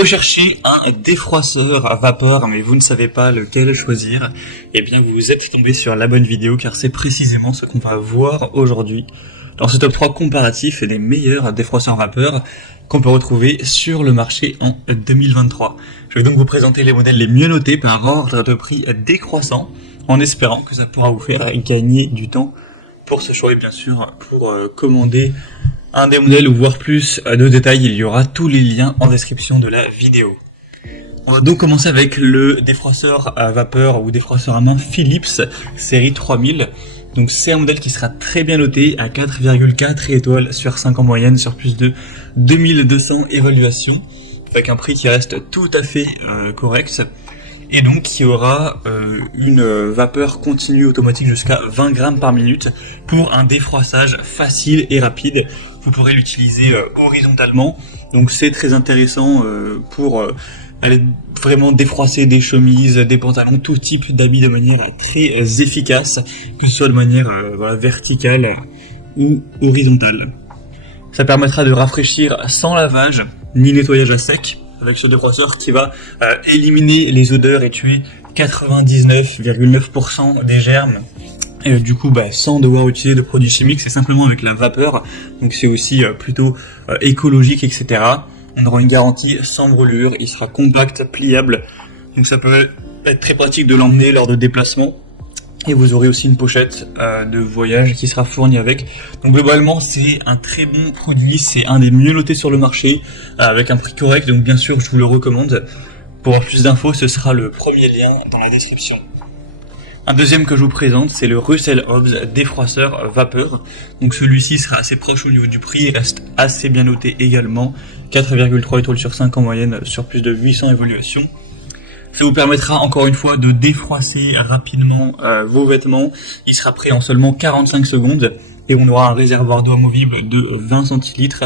Recherchez un défroisseur à vapeur, mais vous ne savez pas lequel choisir. Eh bien, vous êtes tombé sur la bonne vidéo, car c'est précisément ce qu'on va voir aujourd'hui dans ce top 3 comparatif des meilleurs défroisseurs vapeur qu'on peut retrouver sur le marché en 2023. Je vais donc vous présenter les modèles les mieux notés par ordre de prix décroissant, en espérant que ça pourra vous faire gagner du temps pour ce choix. Et bien sûr, pour commander un des modèles ou voir plus de détails, il y aura tous les liens en description de la vidéo. On va donc commencer avec le défroisseur à vapeur ou défroisseur à main Philips série 3000. Donc c'est un modèle qui sera très bien noté à 4,4 étoiles sur 5 en moyenne sur plus de 2200 évaluations, avec un prix qui reste tout à fait correct. Et donc qui aura une vapeur continue automatique jusqu'à 20 grammes par minute pour un défroissage facile et rapide. Vous pourrez l'utiliser horizontalement, donc c'est très intéressant pour aller vraiment défroisser des chemises, des pantalons, tout type d'habits de manière très efficace, que ce soit de manière verticale ou horizontale. Ça permettra de rafraîchir sans lavage ni nettoyage à sec, avec ce défroisseur qui va éliminer les odeurs et tuer 99,9% des germes. Et du coup, sans devoir utiliser de produits chimiques, c'est simplement avec la vapeur. Donc c'est aussi plutôt écologique, etc. On aura une garantie sans brûlure, il sera compact, pliable. Donc ça peut être très pratique de l'emmener lors de déplacements. Et vous aurez aussi une pochette de voyage qui sera fournie avec. Donc globalement, c'est un très bon produit, c'est un des mieux notés sur le marché, avec un prix correct, donc bien sûr je vous le recommande. Pour plus d'infos, ce sera le premier lien dans la description. Un deuxième que je vous présente, c'est le Russell Hobbs défroisseur vapeur. Donc celui-ci sera assez proche au niveau du prix, il reste assez bien noté également, 4,3 étoiles sur 5 en moyenne sur plus de 800 évaluations. Ça vous permettra encore une fois de défroisser rapidement vos vêtements. Il sera prêt en seulement 45 secondes et on aura un réservoir d'eau amovible de 20 centilitres.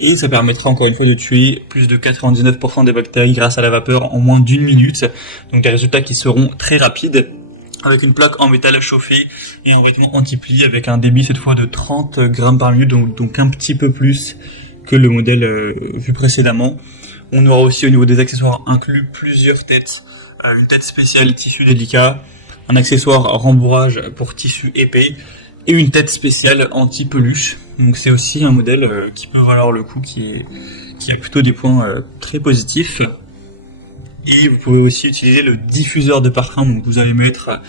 Et ça permettra encore une fois de tuer plus de 99% des bactéries grâce à la vapeur en moins d'1 minute. Donc des résultats qui seront très rapides, avec une plaque en métal chauffée et un vêtement anti-pli avec un débit cette fois de 30 grammes par minute, donc un petit peu plus que le modèle vu précédemment. On aura aussi au niveau des accessoires inclus plusieurs têtes, une tête spéciale tissu délicat, un accessoire rembourrage pour tissu épais et une tête spéciale anti-peluche. Donc c'est aussi un modèle qui peut valoir le coup, qui a plutôt des points très positifs. Et vous pouvez aussi utiliser le diffuseur de parfum, donc vous allez mettre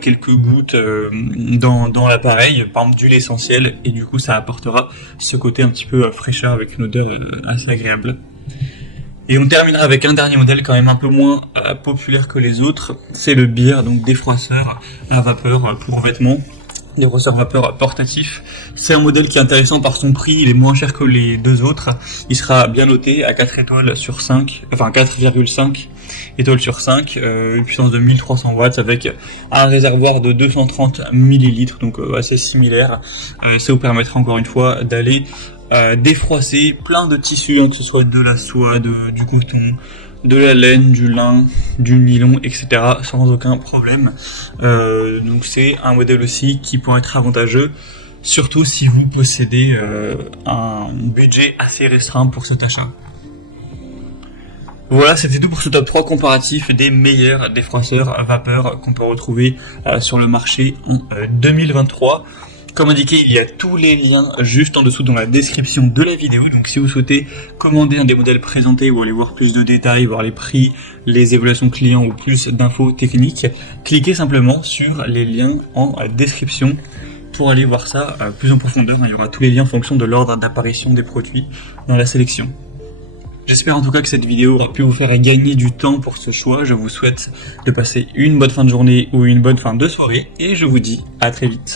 quelques gouttes dans l'appareil, par exemple d'huile essentielle, et du coup ça apportera ce côté un petit peu fraîcheur avec une odeur assez agréable. Et on terminera avec un dernier modèle quand même un peu moins populaire que les autres, c'est le Beer, donc défroisseur à vapeur pour vêtements. Défroisseur vapeur portatif. C'est un modèle qui est intéressant par son prix, il est moins cher que les deux autres. Il sera bien noté à 4 étoiles sur 5, enfin 4,5 étoiles sur 5, une puissance de 1300 watts avec un réservoir de 230 millilitres, donc assez similaire. Ça vous permettra encore une fois d'aller défroisser plein de tissus, que ce soit de la soie, du coton, de la laine, du lin, du nylon, etc. sans aucun problème. Donc c'est un modèle aussi qui pourrait être avantageux, surtout si vous possédez un budget assez restreint pour cet achat. Voilà, c'était tout pour ce top 3 comparatif des meilleurs défroisseurs à vapeur qu'on peut retrouver sur le marché en 2023. Comme indiqué, il y a tous les liens juste en dessous dans la description de la vidéo. Donc si vous souhaitez commander un des modèles présentés ou aller voir plus de détails, voir les prix, les évaluations clients ou plus d'infos techniques, cliquez simplement sur les liens en description pour aller voir ça plus en profondeur. Il y aura tous les liens en fonction de l'ordre d'apparition des produits dans la sélection. J'espère en tout cas que cette vidéo aura pu vous faire gagner du temps pour ce choix. Je vous souhaite de passer une bonne fin de journée ou une bonne fin de soirée et je vous dis à très vite.